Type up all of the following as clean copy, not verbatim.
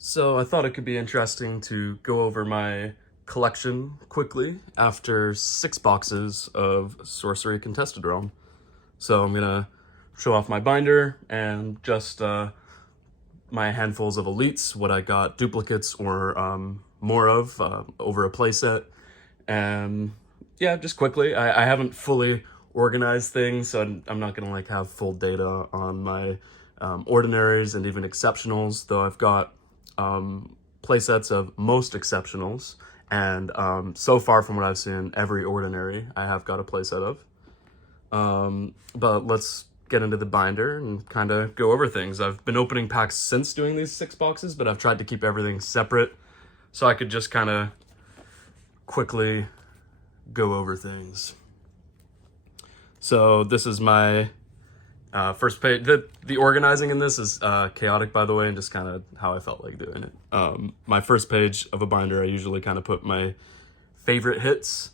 So I thought it could be interesting to go over my collection quickly after 6 boxes of Sorcery Contested Realm. So I'm gonna show off my binder and just my handfuls of elites, what I got duplicates or more of over a playset. And yeah, just quickly, I haven't fully organized things, so I'm not gonna like have full data on my ordinaries and even exceptionals, though I've got playsets of most exceptionals, and so far from what I've seen, every ordinary I have got a playset of. But let's get into the binder and kind of go over things. I've been opening packs since doing these 6 boxes, but I've tried to keep everything separate so I could just kind of quickly go over things. So this is my first page. The organizing in this is chaotic, by the way, and just kind of how I felt like doing it. My first page of a binder, I usually kind of put my favorite hits,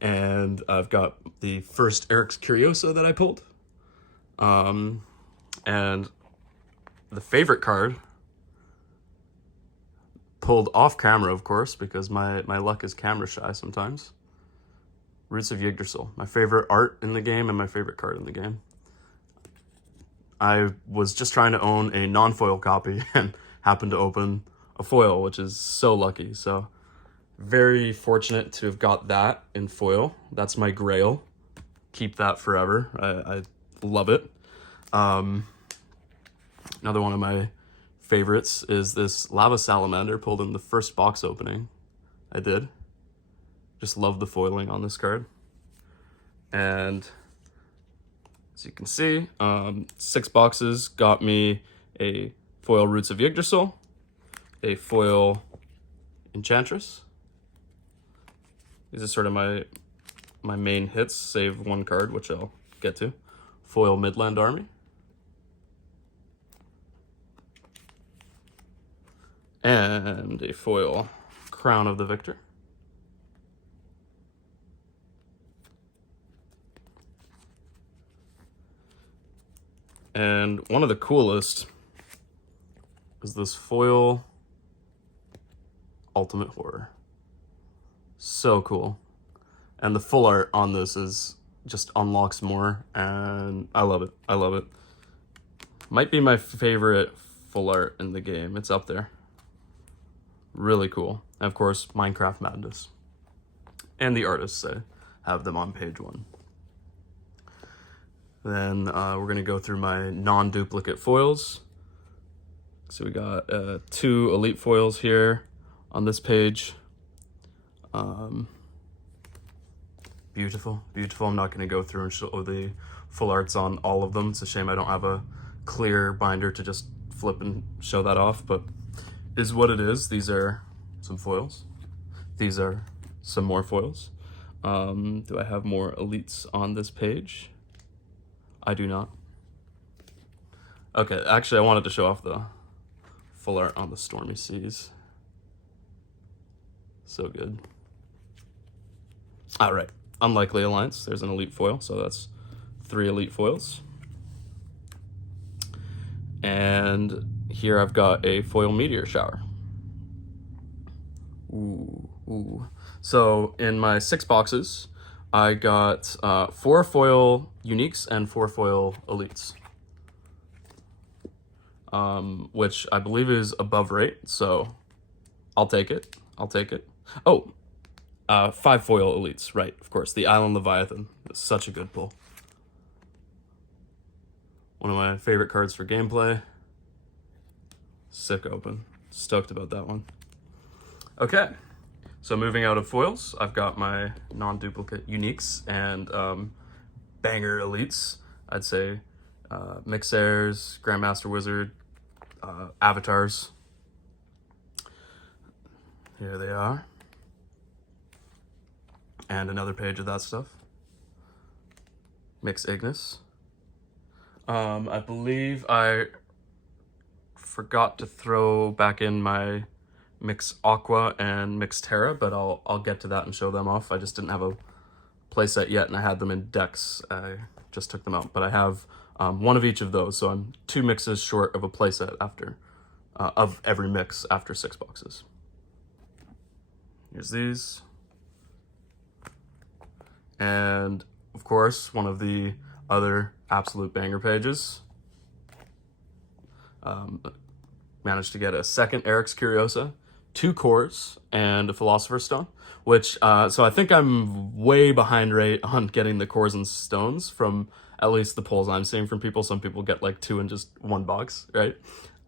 and I've got the first Eric's Curioso that I pulled. And the favorite card, pulled off camera, of course, because my luck is camera shy sometimes. Roots of Yggdrasil, my favorite art in the game and my favorite card in the game. I was just trying to own a non-foil copy and happened to open a foil, which is so lucky. So very fortunate to have got that in foil. That's my grail. Keep that forever. I love it. Another one of my favorites is this Lava Salamander, pulled in the first box opening I did. Just love the foiling on this card. And as you can see, 6 boxes got me a foil Roots of Yggdrasil, a foil Enchantress. These are sort of my main hits, save one card, which I'll get to. Foil Midland Army. And a foil Crown of the Victor. And one of the coolest is this foil Ultimate Horror. So cool. And the full art on this is just unlocks more, and I love it. I love it. Might be my favorite full art in the game. It's up there. Really cool. And of course, Minecraft Madness. And the artists have them on page 1. Then we're going to go through my non-duplicate foils. So we got 2 elite foils here on this page. Beautiful, beautiful. I'm not going to go through and show the full arts on all of them. It's a shame I don't have a clear binder to just flip and show that off, but is what it is. These are some foils. These are some more foils. Do I have more elites on this page? I do not. Okay, actually I wanted to show off the full art on the Stormy Seas. So good. All right, Unlikely Alliance. There's an elite foil, so that's 3 elite foils. And here I've got a foil Meteor Shower. Ooh. So in my 6 boxes, I got 4 foil uniques and 4 foil elites, which I believe is above rate, so I'll take it. Oh, 5 foil elites, right, of course. The Island Leviathan is such a good pull. One of my favorite cards for gameplay. Sick open. Stoked about that one. Okay. So moving out of foils, I've got my non-duplicate uniques and banger elites. I'd say Mixers, Grandmaster Wizard, Avatars. Here they are. And another page of that stuff. Mix Ignis. I believe I forgot to throw back in my Mix Aqua and Mix Terra, but I'll get to that and show them off. I just didn't have a playset yet, and I had them in decks. I just took them out, but I have one of each of those, so I'm 2 mixes short of a playset after of every mix after 6 boxes. Here's these. And of course, one of the other absolute banger pages. Managed to get a second Eric's Curiosa, 2 cores, and a Philosopher's Stone, which, so I think I'm way behind rate on getting the cores and stones from at least the polls I'm seeing from people. Some people get like 2 in just 1 box, right?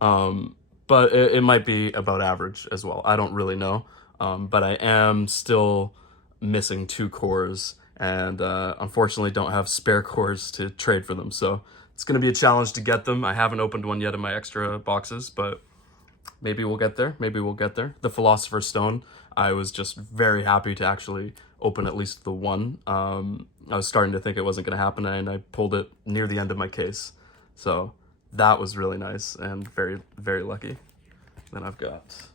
But it might be about average as well. I don't really know. But I am still missing 2 cores, and unfortunately don't have spare cores to trade for them. So it's going to be a challenge to get them. I haven't opened one yet in my extra boxes, but maybe we'll get there. Maybe we'll get there. The Philosopher's Stone, I was just very happy to actually open at least the one. I was starting to think it wasn't going to happen, and I pulled it near the end of my case. So that was really nice and very, very lucky. Then I've got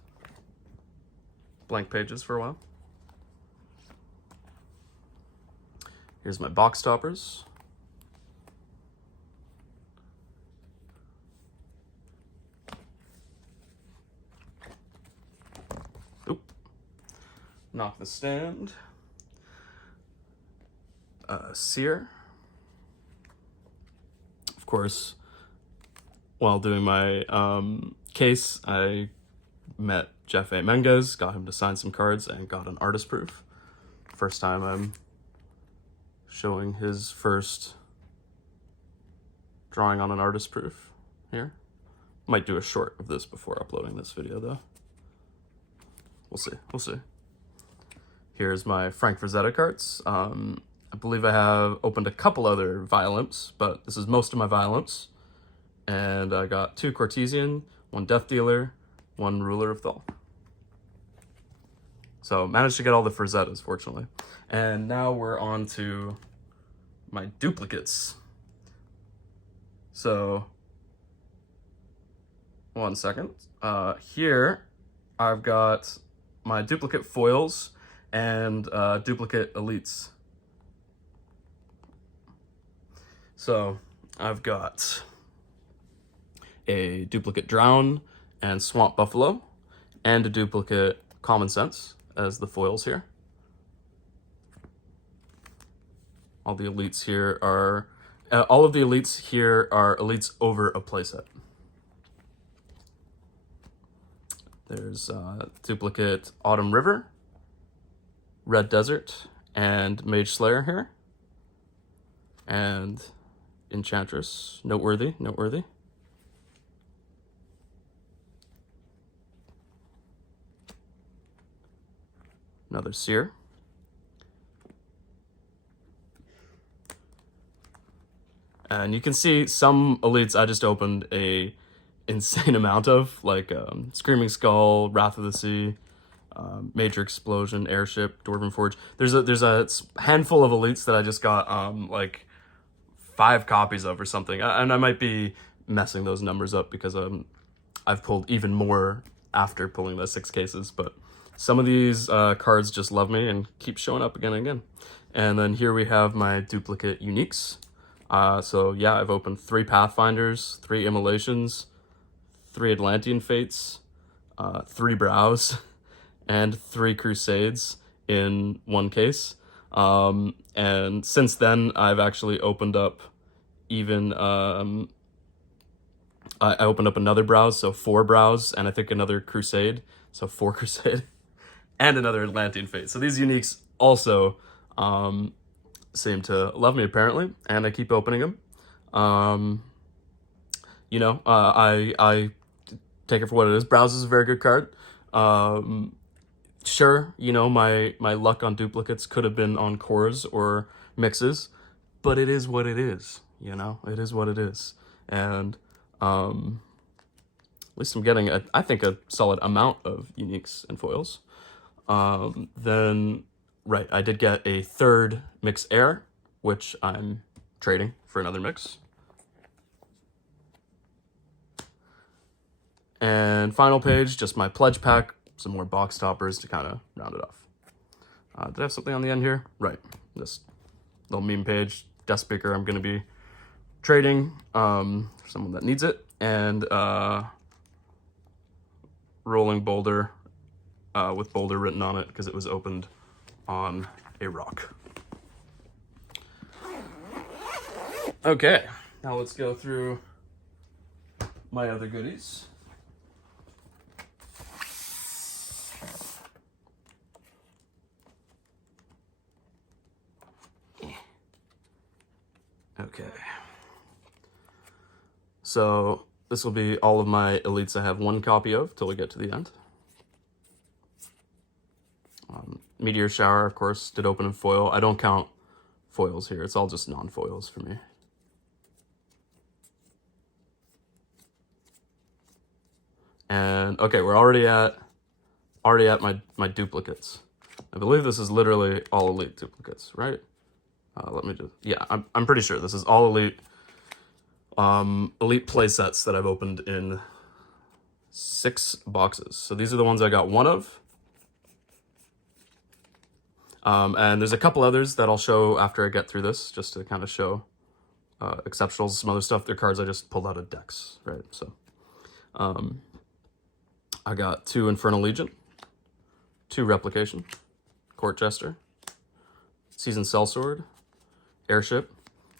blank pages for a while. Here's my box toppers. Oop. Knock the stand. Seer. Of course, while doing my case, I met Jeff A. Menges, got him to sign some cards, and got an artist proof. First time I'm showing his first drawing on an artist proof here. Might do a short of this before uploading this video though. We'll see, we'll see. Here's my Frank Frazetta cards. I believe I have opened a couple other Violimps, but this is most of my Violimps. And I got 2 Cortesian, 1 Death Dealer, 1 Ruler of Thal. So managed to get all the Frazettas, fortunately. And now we're on to my duplicates. So, 1 second. Here, I've got my duplicate foils and duplicate elites. So, I've got a duplicate Drown and Swamp Buffalo, and a duplicate Common Sense as the foils here. All the elites here are, all of the elites here are elites over a playset. There's duplicate Autumn River, Red Desert, and Mage Slayer here. And Enchantress, noteworthy, noteworthy. Another Seer. And you can see some elites I just opened a insane amount of, like Screaming Skull, Wrath of the Sea, Major Explosion, Airship, Dwarven Forge. There's a handful of elites that I just got like 5 copies of or something, and I might be messing those numbers up because I've pulled even more after pulling those 6 cases, but some of these cards just love me and keep showing up again and again. And then here we have my duplicate uniques. So yeah, I've opened 3 Pathfinders, 3 Immolations, 3 Atlantean Fates, 3 Brows, and 3 Crusades in 1 case. And since then, I've actually opened up even, I opened up another Brows, so 4 Brows, and I think another Crusade, so 4 Crusade, and another Atlantean Fate. So these uniques also seem to love me, apparently, and I keep opening them. You know, I take it for what it is. Browse is a very good card. Sure, you know, my luck on duplicates could have been on cores or mixes, but it is what it is, you know? It is what it is. And at least I'm getting, I think, a solid amount of uniques and foils. Then, right, I did get a 3rd Mix Air, which I'm trading for another mix. And final page, just my pledge pack, some more box toppers to kind of round it off. Did I have something on the end here? Right, this little meme page, desk speaker I'm going to be trading for someone that needs it. And rolling boulder with boulder written on it because it was opened on a rock. Okay, now let's go through my other goodies. Okay. So this will be all of my elites I have one copy of till we get to the end. Meteor Shower, of course, did open in foil. I don't count foils here. It's all just non-foils for me. And okay, we're already at my duplicates. I believe this is literally all elite duplicates, right? Let me just, yeah, I'm pretty sure this is all elite elite play sets that I've opened in 6 boxes. So these are the ones I got one of. And there's a couple others that I'll show after I get through this, just to kind of show exceptionals, some other stuff. They're cards I just pulled out of decks, right? So I got 2 Infernal Legion, 2 Replication, Court Jester, Seasoned Sellsword, Airship.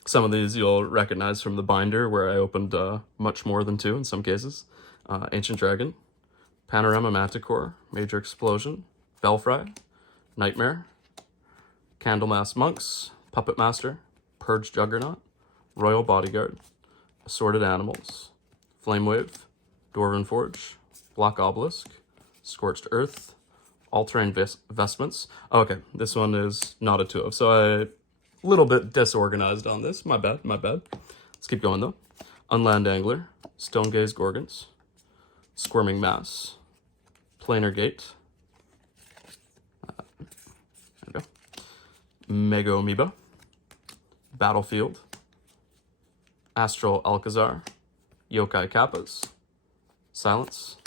Some of these you'll recognize from the binder where I opened much more than 2 in some cases. Ancient Dragon, Panorama Manticore, Major Explosion, Belfry, Nightmare, Candlemass Monks, Puppet Master, Purge Juggernaut, Royal Bodyguard, Assorted Animals, Flamewave, Dwarven Forge, Black Obelisk, Scorched Earth, All-Terrain Vestments. Oh, okay, this one is not a 2 of, so a little bit disorganized on this. My bad. Let's keep going though. Unland Angler, Stonegaze Gorgons, Squirming Mass, Planar Gate, there we go. Mega Amoeba, Battlefield, Astral Alcazar, Yokai Kappas, Silence,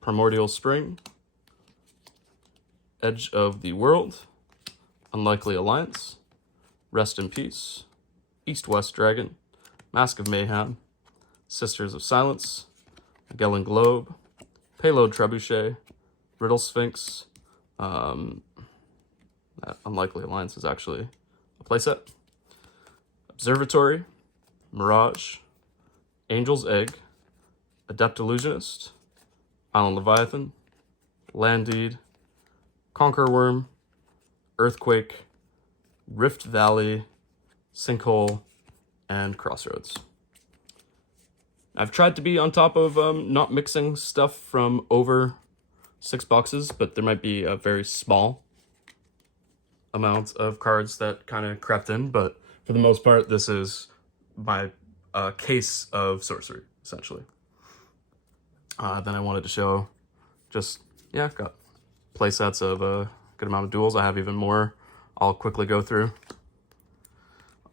Primordial Spring, Edge of the World, Unlikely Alliance, Rest in Peace, East-West Dragon, Mask of Mayhem, Sisters of Silence, Magellan Globe, Payload Trebuchet, Riddle Sphinx. That Unlikely Alliance is actually a playset. Observatory, Mirage, Angel's Egg, Adept Illusionist, Island Leviathan, Land Deed, Conquer Worm, Earthquake, Rift Valley, Sinkhole, and Crossroads. I've tried to be on top of not mixing stuff from over 6 boxes, but there might be a very small amount of cards that kind of crept in, but for the most part, this is my case of Sorcery, essentially. Then I wanted to show just, yeah, I've got play sets of a good amount of duels. I have even more I'll quickly go through.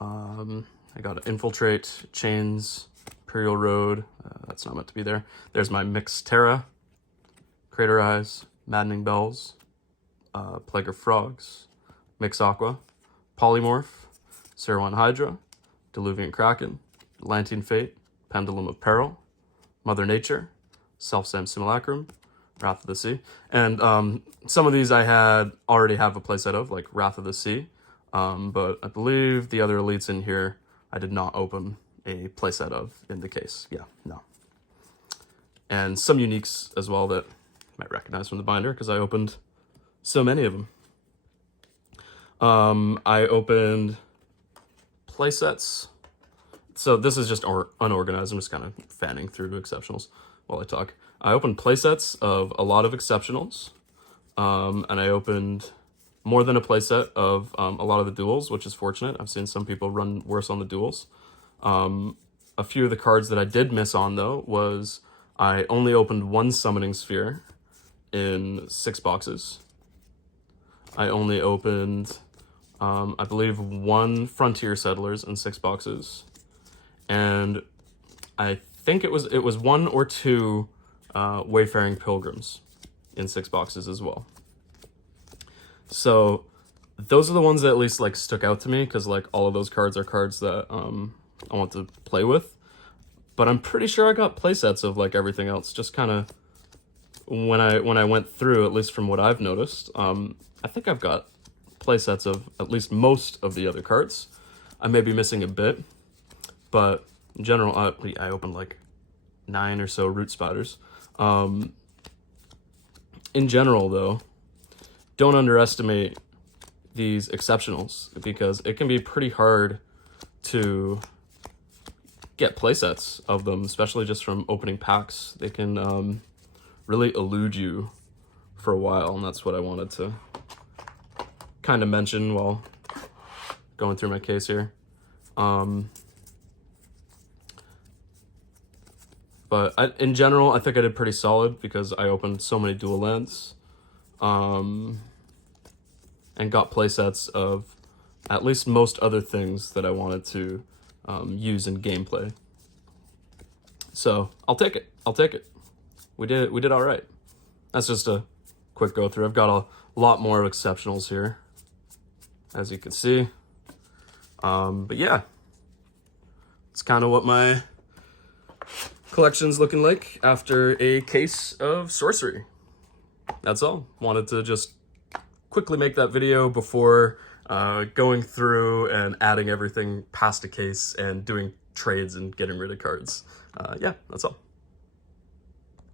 I got Infiltrate, Chains, Imperial Road. That's not meant to be there. There's my Mix Terra, Crater Eyes, Maddening Bells, Plague of Frogs, Mix Aqua, Polymorph, Saruman Hydra, Diluvian Kraken, Atlantean Fate, Pendulum of Peril, Mother Nature, Self-Same Simulacrum, Wrath of the Sea. And some of these I already have a playset of, like Wrath of the Sea. But I believe the other elites in here I did not open a playset of in the case. Yeah, no. And some uniques as well that you might recognize from the binder because I opened so many of them. I opened playsets. So this is just unorganized. I'm just kind of fanning through exceptionals while I talk. I opened playsets of a lot of exceptionals, and I opened more than a playset of a lot of the duels, which is fortunate. I've seen some people run worse on the duels. A few of the cards that I did miss on, though, was I only opened 1 Summoning Sphere in 6 boxes. I only opened, I believe, 1 Frontier Settlers in 6 boxes. And I think it was 1 or 2 Wayfaring Pilgrims in 6 boxes as well. So those are the ones that at least like stuck out to me because like all of those cards are cards that I want to play with. But I'm pretty sure I got playsets of like everything else, just kind of when I went through, at least from what I've noticed, I think I've got playsets of at least most of the other cards. I may be missing a bit, but in general, I opened like 9 or so root spiders. In general, though, don't underestimate these exceptionals, because it can be pretty hard to get playsets of them, especially just from opening packs. They can really elude you for a while, and that's what I wanted to kind of mention while going through my case here. But in general, I think I did pretty solid because I opened so many dual lands, and got playsets of at least most other things that I wanted to use in gameplay. So I'll take it. I'll take it. We did all right. That's just a quick go through. I've got a lot more exceptionals here, as you can see. But yeah, it's kind of what my collection's looking like after a case of Sorcery. That's all. Wanted to just quickly make that video before going through and adding everything past a case and doing trades and getting rid of cards. Yeah, that's all.